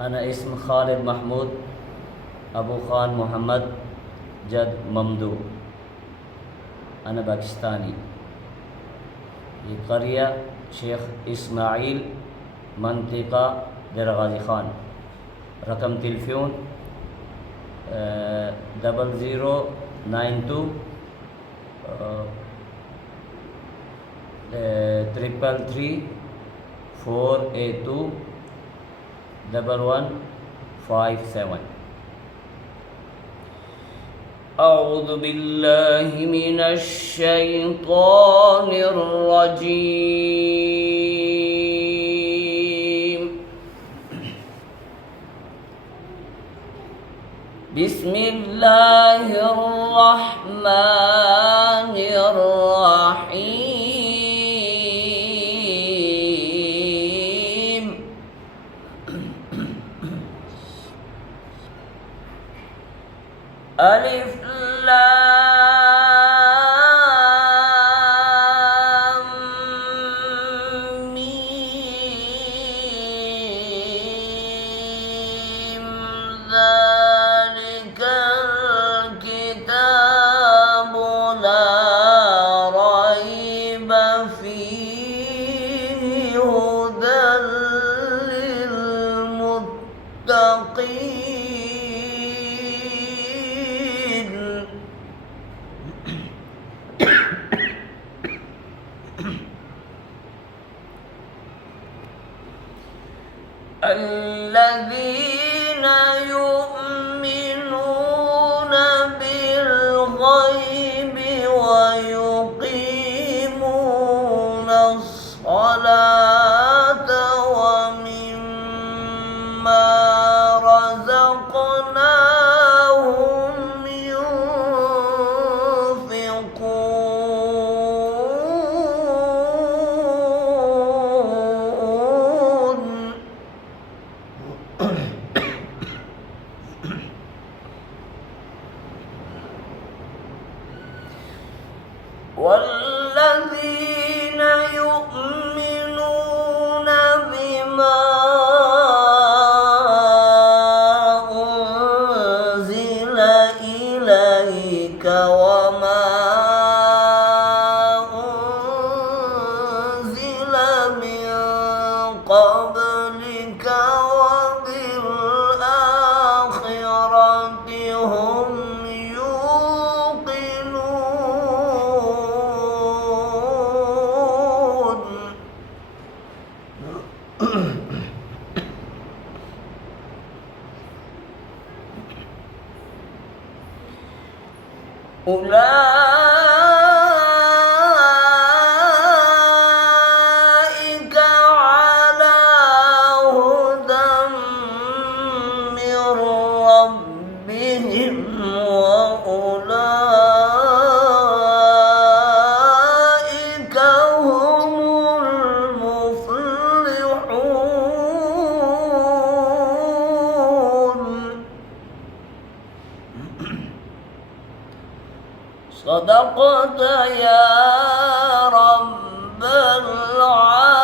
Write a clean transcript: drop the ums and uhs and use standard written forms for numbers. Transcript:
أنا اسم خالد محمود أبو خان محمد جد ممدوح. أنا باكستاني. ये قرية शेख इस्माइल منطقة दर गाजी खान. रकम टेलीफोन 0092 333 482 1157. أعوذ بالله من الشيطان الرجيم. بسم الله الرحمن الرحيم. ألف لام ميم ذلك الكتاب لا ريب فيه هدى للمتقين. الذين يؤمنون بالغيب ويقيمون الصلاة ومما رزقناهم ينفقون. والذين يؤمنون بما أنزل إليك وما أنزل من قبلك وبالآخرة هم يوقنون. أولئك على هدى من ربهم وأولئك هم المفلحون. صدقت يا رب العالمين.